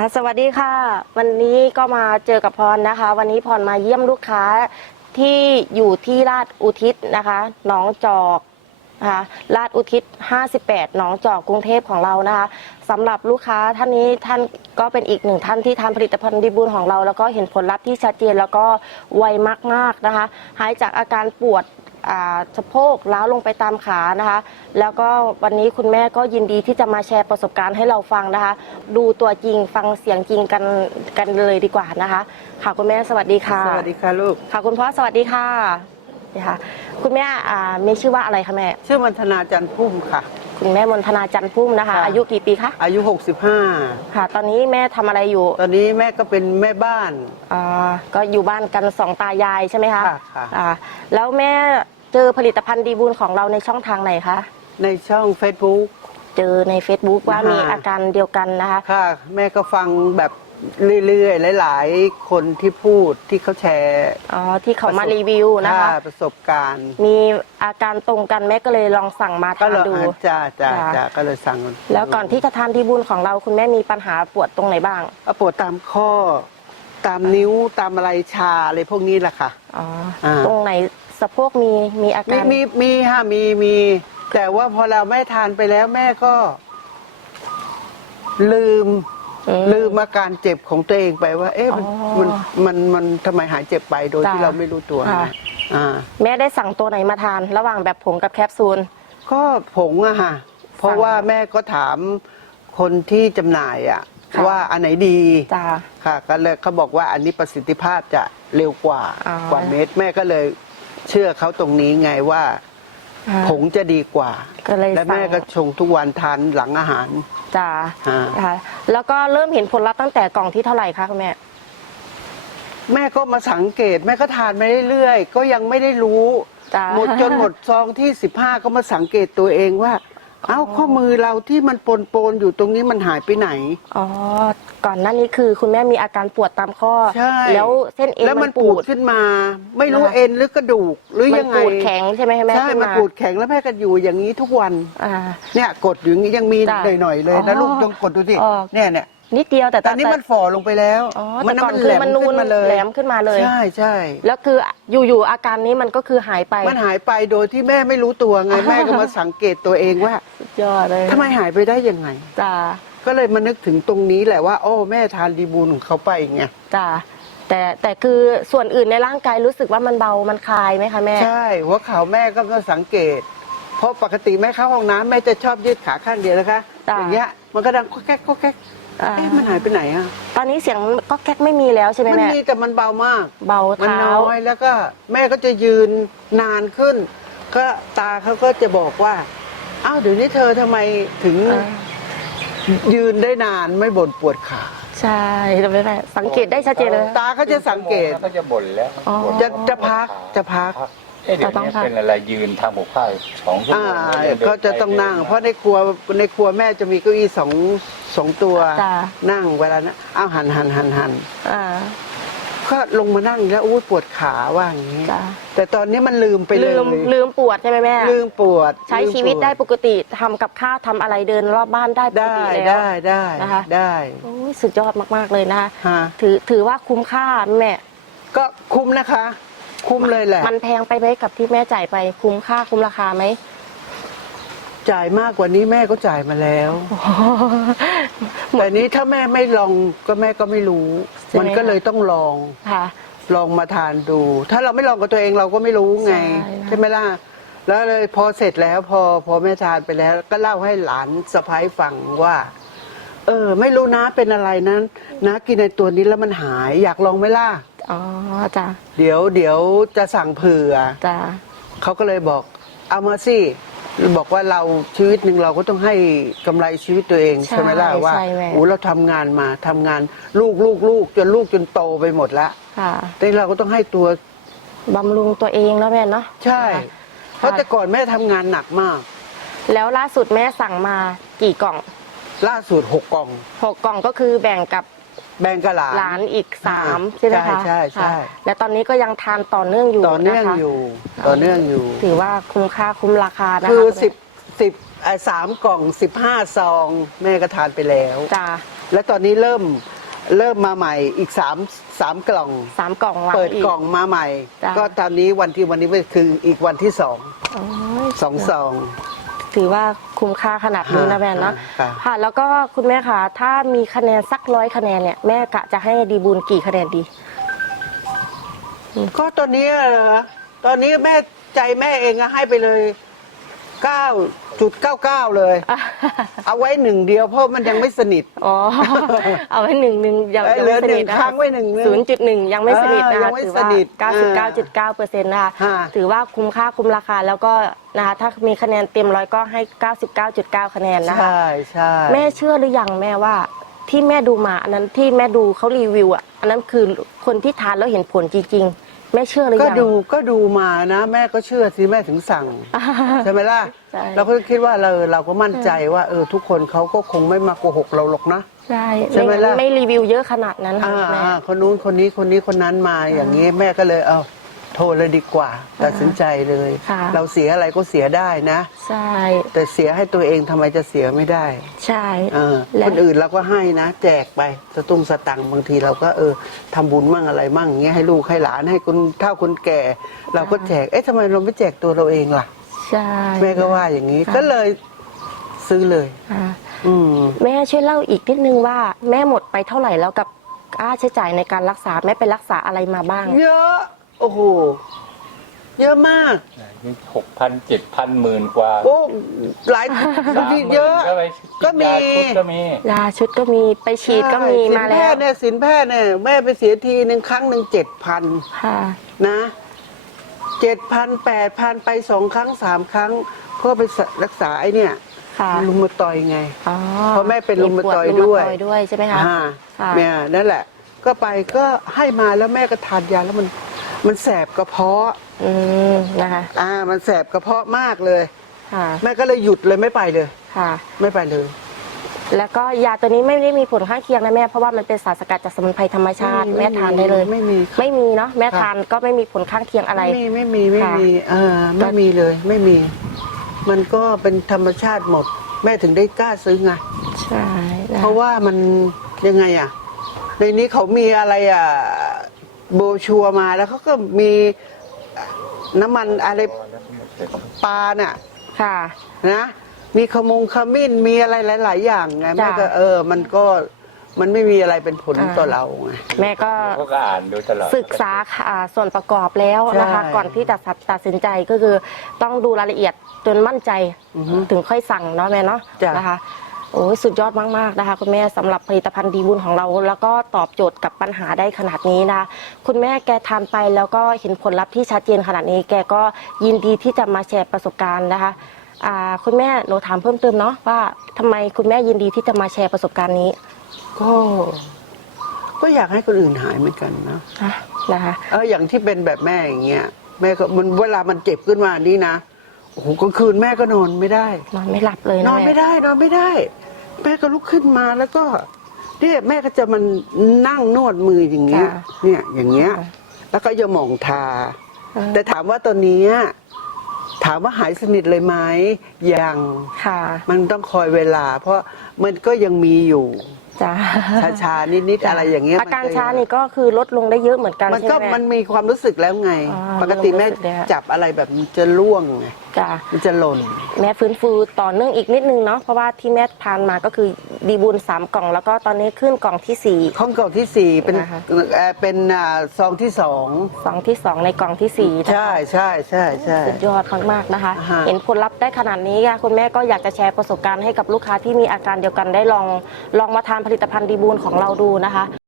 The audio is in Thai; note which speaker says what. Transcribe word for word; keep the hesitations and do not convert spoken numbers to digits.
Speaker 1: สวัสดีค่ะวันนี้ก็มาเจอกับพรนะคะวันนี้พรมาเยี่ยมลูกค้าที่อยู่ที่ลาดอุทิศนะคะหนองจอกนะคะลาดอุทิศห้าสิบแปดหนองจอกกรุงเทพของเรานะคะสำหรับลูกค้าท่านนี้ท่านก็เป็นอีกหนึ่งท่านที่ทานผลิตภัณฑ์ดีบูลของเราแล้วก็เห็นผลลัพธ์ที่ชัดเจนแล้วก็ไวมากๆนะคะหายจากอาการปวดสะโพกล้าวลงไปตามขานะคะแล้วก็วันนี้คุณแม่ก็ยินดีที่จะมาแชร์ประสบการณ์ให้เราฟังนะคะดูตัวจริงฟังเสียงจริงกันกันเลยดีกว่านะคะค่ะคุณแม่สวัสดีค่ะ
Speaker 2: สวัสดีค่ะลูก
Speaker 1: ค่ะคุณพ่อสวัสดีค่ะนี่ค่ะคุณแม่มีชื่อว่าอะไรคะแม่
Speaker 2: ชื่อมณฑนาจันทร์พุ่มค่ะ
Speaker 1: คุณแม่มณฑนาจันทร์พุ่มนะคะอายุกี่ปีคะ
Speaker 2: อายุหกสิบห้า
Speaker 1: ค่ะตอนนี้แม่ทำอะไรอยู่
Speaker 2: ตอนนี้แม่ก็เป็นแม่บ้าน
Speaker 1: อ่าก็อยู่บ้านกันสองตายายใช่ไหมคะ
Speaker 2: ค่ะค่ะ
Speaker 1: อ่าแล้วแม่เจอผลิตภัณฑ์ดีบูลของเราในช่องทางไหนคะ
Speaker 2: ในช่อง เฟซบุ๊ก
Speaker 1: เจอใน เฟซบุ๊ก ว่ามีอาการเดียวกันนะคะ
Speaker 2: ค่ะแม่ก็ฟังแบบเรื่อยๆหลายๆคนที่พูดที่เขาแชร์
Speaker 1: อ๋อที่เขามารีวิวนะคะ
Speaker 2: ประสบการณ์
Speaker 1: มีอาการตรงกันแม่ก็เลยลองสั่งมาทานดู
Speaker 2: จ้าจ้าจ้าก็เลยสั่ง
Speaker 1: แล้วก่อนที่จะทานดีบูลของเราคุณแม่มีปัญหาปวดตรงไหนบ้าง
Speaker 2: ปวดตามข้อตามนิ้วตามอะไรชาอะไรพวกนี้แหละค่ะ
Speaker 1: อ๋อตรงไหนสะโพกมีมีอาการ
Speaker 2: มีมีฮะมีมีแต่ว่าพอเราแม่ทานไปแล้วแม่ก็ลืมลืมอาการเจ็บของตัวเองไปว่าเอ๊ะมันมันมันมันทำไมหายเจ็บไปโดยที่เราไม่รู้ตัว
Speaker 1: อ่าแม่ได้สั่งตัวไหนมาทานระหว่างแบบผงกับแคปซูล
Speaker 2: ก็ผงอะค่ะเพราะว่าแม่ก็ถามคนที่จำหน่ายอะว่าอันไหนดีค่ะก็เลยเขาบอกว่าอันนี้ประสิทธิภาพจะเร็วกว่ากว่าเม็ดแม่ก็เลยเชื่อเขาตรงนี้ไงว่าผงจะดีกว่าและแม่ก็ชงทุกวันทานหลังอาหาร
Speaker 1: จ้าค่ะแล้วก็เริ่มเห็นผลลัพธ์ตั้งแต่กล่องที่เท่าไหร่คะคุณแม่
Speaker 2: แม่ก็มาสังเกตแม่ก็ทานมาเรื่อยๆก็ยังไม่ได้รู้หมดจนหมดซองที่สิบห้าก็มาสังเกตตัวเองว่าเอ้าข้อมือเราที่มันปนปนอยู่ตรงนี้มันหายไปไหน
Speaker 1: อ๋อก่อนหน้านี้คือคุณแม่มีอาการปวดตามข้อ
Speaker 2: ใช่
Speaker 1: แล้วเส้นเอ็น
Speaker 2: แล้วมันปูดขึ้นมาไม่รู้เอ็นหรือกระดูกหรือยังไง
Speaker 1: มันปูดแข็งใช่ไหมแม่
Speaker 2: ใช่มันปูดแข็งแล้วแม่ก็อยู่อย่างนี้ทุกวันเนี่ยกดอยู่อย่างนี้ยังมีหน่อยๆเลยนะลูกต้องกดดูสิเนี่ยเนี่ย
Speaker 1: นิดเดียวแต่
Speaker 2: ตอนนี้มันฝ่อลงไปแล้ว
Speaker 1: มันก่อนคือมันนูนแหลมขึ้นมาเลย
Speaker 2: ใช่ใช่
Speaker 1: แล้วคืออยู่ๆอาการนี้มันก็คือหายไป
Speaker 2: มันหายไปโดยที่แม่ไม่รู้ตัวไงแม่ก็มาสังเกตตัวเองว่า
Speaker 1: สุดยอดเลย
Speaker 2: ทำไมหายไปได้ยังไง
Speaker 1: จ้า
Speaker 2: ก็เลยมานึกถึงตรงนี้แหละว่าโอ้แม่ทานดีบูลของเขาไปไง
Speaker 1: จ้าแต่แต่คือส่วนอื่นในร่างกายรู้สึกว่ามันเบามันคลายไหมคะแม่
Speaker 2: ใช่หัวเข่าแม่ก็มาสังเกตเพราะปกติแม่เข้าห้องน้ำแม่จะชอบยืดขาข้างเดียวนะคะอย่างเงี้ยมันก็ดังก็แก๊กก็แก๊กเอ๊ะมันหายไปไหนอ่ะ
Speaker 1: ตอนนี้เสียงก็แก๊กไม่มีแล้วใช่ไหมแม่
Speaker 2: มันมีแต่มันเบามาก
Speaker 1: เบาเท้ามัน
Speaker 2: น้อยแล้วก็แม่ก็จะยืนนานขึ้นก็ตาเขาก็จะบอกว่าอ้าวเดี๋ยวนี้เธอทำไมถึงยืนได้นานไม่บ่นปวดขา
Speaker 1: ใช่จะไม่ได้สังเกตได้ชัดเจนเลย
Speaker 2: ตาเขาจะสังเกต
Speaker 3: เขาจะบ่นแล้ว
Speaker 2: จะจะพักจะพัก
Speaker 3: เดี๋ยวนี้เป็นอะไรยืนทำหัวข้าวสองชั่วโมง
Speaker 2: ก็จะต้องนั่งเพราะในครัวในครัวแม่จะมีเก้าอี้สองสองตัวนั่งเวลานะอ้าวหันหันหันหันก็ลงมานั่งแล้วอู้ปวดขาว่าอย่างนี้แต่ตอนนี้มันลืมไปเลย
Speaker 1: ลืมลืมปวดใช่ไหมแม่
Speaker 2: ลืมปวด
Speaker 1: ใช้ชีวิตได้ปกติทำกับข้าวทำอะไรเดินรอบบ้านได้ปกติแล้ว
Speaker 2: ได้ได้
Speaker 1: นะคะ
Speaker 2: ได้
Speaker 1: สุดยอดมากๆเลยนะถือถือว่าคุ้มค่าแม่
Speaker 2: ก็คุ้มนะคะคุ้มเลยแหละ
Speaker 1: มันแพงไปไหมกับที่แม่จ่ายไปคุ้มค่าคุ้มราคาไหม
Speaker 2: จ่ายมากกว่านี้แม่ก็จ่ายมาแล้วแต่นี้ถ้าแม่ไม่ลองก็แม่ก็ไม่รู้มันก็เลยต้องลอง
Speaker 1: ค่ะ
Speaker 2: ลองมาทานดู ถ้าเราไม่ลองกับตัวเองเราก็ไม่รู้ไงใช่ไหมล่ะแล้วเลยพอเสร็จแล้วพอพอแม่ทานไปแล้วก็เล่าให้หลานสะพ้ายฟังว่าเออไม่รู้นะเป็นอะไรนั้นนะกินในตัวนี้แล้วมันหายอยากลองไหมล่ะ
Speaker 1: อ๋อจ้ะ
Speaker 2: เดี๋ยวเดี๋ยวจะสั่งเผื่อ
Speaker 1: จ้ะ
Speaker 2: เขาก็เลยบอกเอามาสิบอกว่าเราชีวิตหนึ่งเราก็ต้องให้กำไรชีวิตตัวเองใช่ไหมล่ะว่าโอ้เราทำงานมาทำงานลูกลูกลูกจนลูกจนโตไปหมดแล้วแต่เราก็ต้องให้ตัว
Speaker 1: บำรุงตัวเองแล้วแม่เนาะ
Speaker 2: ใช่เพราะแต่ก่อนแม่ทำงานหนักมาก
Speaker 1: แล้วล่าสุดแม่สั่งมากี่กล่อง
Speaker 2: ล่าสุดหกกล่อง
Speaker 1: หกกล่องก็คือแบ่งกับ
Speaker 2: แบ่งกับหลาน
Speaker 1: หลานอีกสามใช่ไหมคะ
Speaker 2: ใช่ใช่
Speaker 1: และตอนนี้ก็ยังทานต่อเนื่องอยู่
Speaker 2: ต่อเนื่องอยู่ต่อเนื่องอยู่
Speaker 1: ถือว่าคุ้มค่าคุ้มราคานะคะ
Speaker 2: คือสิบสิบสามกล่องสิบห้าซองแม่ก็ทานไปแล้ว
Speaker 1: จ้า
Speaker 2: และตอนนี้เริ่มเริ่มมาใหม่อีกสามสามกล่อง
Speaker 1: สามกล่องวาง
Speaker 2: เปิด
Speaker 1: อี
Speaker 2: กล่องมาใหม่
Speaker 1: จ้ะ
Speaker 2: ก็ตอนนี้วันที่วันนี้คืออีกวันที่สอง
Speaker 1: โอ้ย
Speaker 2: สองซอง
Speaker 1: ถือว่าคุ้มค่าขนาดนี้นะแม่เนาะ
Speaker 2: ค่ะ
Speaker 1: ค่ะ แล้วก็คุณแม่คะถ้ามีคะแนนสักร้อยคะแนนเนี่ยแม่กะจะให้ดีบูลกี่คะแนนดี
Speaker 2: ก็ตอนนี้เหรอตอนนี้แม่ใจแม่เองอะให้ไปเลยเก้าจุดเก้าเก้าเลย เอาไว้หนึ่งเดียวเพราะมันยังไม่สนิท
Speaker 1: อ๋อ เอาไว้หนึ่งหนึ่งยัง
Speaker 2: เอ้ย
Speaker 1: ยัง
Speaker 2: เหลื
Speaker 1: ไม่
Speaker 2: อ
Speaker 1: สนิท
Speaker 2: หนึ่ง
Speaker 1: นะ
Speaker 2: ค้างไว้หนึ่ง
Speaker 1: ศูนย์จุดหนึ่งยังไม่สนิทนะ
Speaker 2: เออยั
Speaker 1: คะ
Speaker 2: งไม่
Speaker 1: ถือ
Speaker 2: ส
Speaker 1: ว่า
Speaker 2: นิท
Speaker 1: เก้าสิบเก้าจุดเก้าเปอร์เซ็นต์นะคะ
Speaker 2: ฮะ
Speaker 1: ถือว่าคุ้มค่าคุ้มราคาแล้วก็นะคะถ้ามีคะแนนเต็มร้อยก็ให้เก้าสิบเก้าจุดเก้าคะแนนนะคะ
Speaker 2: ใช่ใช่
Speaker 1: แม่เชื่อหรือยังแม่ว่าที่แม่ดูมาอันนั้นที่แม่ดูเขารีวิวอ่ะอันนั้นคือคนที่ทานแล้วเห็นผลจริงๆ แม่เชื่อหรือ
Speaker 2: ก็
Speaker 1: ยัง
Speaker 2: ดูก็ดูมานะ แม่ก็เชื่อสิแม่ถึงสั่ง ใช่ไหมล่ะ
Speaker 1: ใช่
Speaker 2: เราก็คิดว่าเราเราก็มั่นใจว่าเออทุกคนเขาก็คงไม่มาโกหกเราหรอกนะ
Speaker 1: ใช่
Speaker 2: ใช่ไหมล่ะ
Speaker 1: ไม่รีวิวเยอะขนาดนั้นค่ะ
Speaker 2: อ่า
Speaker 1: แม่
Speaker 2: อ่าคนนู้นคนนี้คนนี้คนนั้นมาอย่างนี้แม่ก็เลยเอาโทรเลยดีกว่าตัดสินใจเลย
Speaker 1: ค่ะ
Speaker 2: เราเสียอะไรก็เสียได้นะ
Speaker 1: ใช่
Speaker 2: แต่เสียให้ตัวเองทำไมจะเสียไม่ได้
Speaker 1: ใช่
Speaker 2: เออ
Speaker 1: และ
Speaker 2: คนอื่นเราก็ให้นะ แจกไปสตุ้งสตังค์บางทีเราก็เออทำบุญมั่งอะไรมั่งอย่างเงี้ยให้ลูกให้หลานให้คนเฒ่าคนแก่ เราก็แจกเอ๊ะทำไมเราไม่แจกตัวเราเองล่ะ
Speaker 1: ใช่
Speaker 2: แม่ก็ว่าอย่างนี้
Speaker 1: ค่ะ
Speaker 2: ก็เลยซื้อเลย
Speaker 1: อ่า
Speaker 2: อืม
Speaker 1: แม่ช่วยเล่าอีกนิดนึงว่าแม่หมดไปเท่าไหร่แล้วกับค่าใช้จ่ายในการรักษาแม่ไปรักษาอะไรมาบ้าง
Speaker 2: เยอะโอ้โหเยอะมาก
Speaker 3: หกพันเจ็ดพันหมื่นกว่า
Speaker 2: โอ้หลาย
Speaker 3: สา
Speaker 2: บาง
Speaker 3: มห
Speaker 2: ที
Speaker 3: มื่น
Speaker 2: เยอะ
Speaker 3: ก็ไป
Speaker 2: ก็มี
Speaker 3: ยาชุดก็มี
Speaker 1: ยาชุดก็มีไปฉีดก็มี
Speaker 2: ใช่
Speaker 1: มา
Speaker 2: สิน
Speaker 1: แล้
Speaker 2: แพ
Speaker 1: ว
Speaker 2: ทย์เนี่ยสินแพทย์เนี่ยแม่ไปเสียทีหนึ่งครั้งหนึ่งเจ็ดพัน
Speaker 1: ค่ะ
Speaker 2: นะเจ็ดพันแปดพันไปสองครั้งสามครั้งเพื่อไปรักษาไอ้เนี่ย
Speaker 1: ค่ะ
Speaker 2: ลุมมาตอยด์ไง
Speaker 1: อ๋อ
Speaker 2: เพราะแม่เป็นรุมาตอยด์
Speaker 1: มีป
Speaker 2: ด้วย
Speaker 1: รุมาตอยด์ด้วยใช่ไหมคะ
Speaker 2: อ่า
Speaker 1: ค่ะ
Speaker 2: เนี่ยนั่นแหละ ก็ไปก็ให้มาแล้วแม่ก็ทานยาแล้วมันมันแสบกระเพาะ
Speaker 1: อืมนะคะ
Speaker 2: อ่ามันแสบกระเพาะมากเลย
Speaker 1: ค่ะ
Speaker 2: แม่ก็เลยหยุดเลยไม่ไปเลย
Speaker 1: ค่ะ
Speaker 2: ไม่ไปเลย
Speaker 1: แล้วก็ยาตัวนี้ไม่ได้มีผลข้างเคียงนะแม่เพราะว่ามันเป็นสารสกัดจากสมุนไพรธรรมชาติ
Speaker 2: ไม่มี
Speaker 1: แม่ทานได้เลย
Speaker 2: ไม่มี
Speaker 1: ไม่มีเนาะแม่
Speaker 2: ค่ะ
Speaker 1: ทานก็ไม่มีผลข้างเคียงอะไร
Speaker 2: ไม่มีไม่มีไม่
Speaker 1: ค่ะ
Speaker 2: มีเออไม่มีเลยไม่มี มันก็เป็นธรรมชาติหมด แม่ถึงได้กล้าซื้อไง
Speaker 1: ใช่น
Speaker 2: เพราะว่ามันยังไงอ่ะ ในนี้เขามีอะไรอ่ะโบรชัวร์มาแล้วเขาก็มีน้ำมันอะไรปลาน่ะ
Speaker 1: ค่ะ
Speaker 2: นะมีขมงขมิ้นมีอะไรหลาย ๆ อย่างไงแม่
Speaker 1: จ้ะ
Speaker 2: ก็เออ มันก็มันไม่มีอะไรเป็นผล
Speaker 1: อ่า
Speaker 2: ต่อเราไง
Speaker 1: แม่ก็
Speaker 3: เขาก็อ่านดูตลอด
Speaker 1: ศึกษาอ่าส่วนประกอบแล้วนะคะ
Speaker 2: ใช่
Speaker 1: ก่อนที่จะตัดสินใจก็คือต้องดูรายละเอียดจนมั่นใจ
Speaker 2: อือฮึ
Speaker 1: ถึงค่อยสั่งเนาะแม่เนาะ
Speaker 2: จ้ะ
Speaker 1: นะคะโอ้ยสุดยอดมากๆนะคะคุณแม่สำหรับผลิตภัณฑ์ดีบุญของเรา แล้วก็ตอบโจทย์กับปัญหาได้ขนาดนี้นะคะคุณแม่แกทานไปแล้วก็เห็นผลลัพธ์ที่ชัดเจนขนาดนี้ แกก็ยินดีที่จะมาแชร์ประสบการณ์นะคะอ่าคุณแม่หนูถามเพิ่มเติมเนาะว่าทำไมคุณแม่ยินดีที่จะมาแชร์ประสบการณ์นี้
Speaker 2: ก็ ก็อยากให้คนอื่นหายเหมือนกันนะ
Speaker 1: อ่ะนะคะ
Speaker 2: เอออย่างที่เป็นแบบแม่อย่างเงี้ยแม่ก็มันเวลามันเจ็บขึ้นมานี่นะโอ้โหกลางคืนแม่ก็นอนไม่ได้
Speaker 1: นอนไม่หลับเลย
Speaker 2: น
Speaker 1: นะ
Speaker 2: อน
Speaker 1: แม่
Speaker 2: ไม่ได้นอนไม่ได้ แม่ก็ลุกขึ้นมาแล้วก็เนี่ยแม่ก็จะมันนั่งนวดมืออย่างเงี้ย เนี่ยอย่างเงี้ย แล้วก็ยาหม่องทา
Speaker 1: อ่า
Speaker 2: แต่ถามว่าตอนนี้ถามว่าหายสนิทเลยไหมยัง
Speaker 1: ค่ะ
Speaker 2: มันต้องคอยเวลา เพราะมันก็ยังมีอยู่
Speaker 1: จ้า
Speaker 2: ชาๆนิดๆอะไรอย่างเงี้ย
Speaker 1: อาการ
Speaker 2: มัน
Speaker 1: ช้านี่ก็คือลดลงได้เยอะเหมือนกัน
Speaker 2: มัน
Speaker 1: ใช่
Speaker 2: ก็
Speaker 1: ไหม
Speaker 2: มันมีความรู้สึกแล้วไง
Speaker 1: อ๋อ
Speaker 2: ปกติแม่
Speaker 1: รู้สึกแล้ว
Speaker 2: จับอะไรแบบมันจะล่วงไง
Speaker 1: จ้า
Speaker 2: มันจะหล่น
Speaker 1: แม่ฟื้นฟูต่อเนื่องอีกนิดนึงเนาะเพราะว่าที่แม่ทานมาก็คือดีบุญสามกล่อง แล้วก็ตอนนี้ขึ้นกล่องที่สี่
Speaker 2: ข้องกล่องที่สี่เป็น
Speaker 1: นะคะ
Speaker 2: เอ่อเป็นอ่าซองที่สอง
Speaker 1: สองที่สองในกล่องที่สี่นะคะ
Speaker 2: ใช่ใช่ใช่ใช่
Speaker 1: สุดยอดมากๆนะคะ
Speaker 2: อ่าฮะ
Speaker 1: เห็นผลลัพธ์ได้ขนาดนี้ค่ะคุณแม่ก็อยากจะแชร์ประสบการณ์ให้กับลูกค้าที่มีอาการเดียวกันได้ลองลองมาทานผลิตภัณฑ์ดีบูลของเราดูนะคะ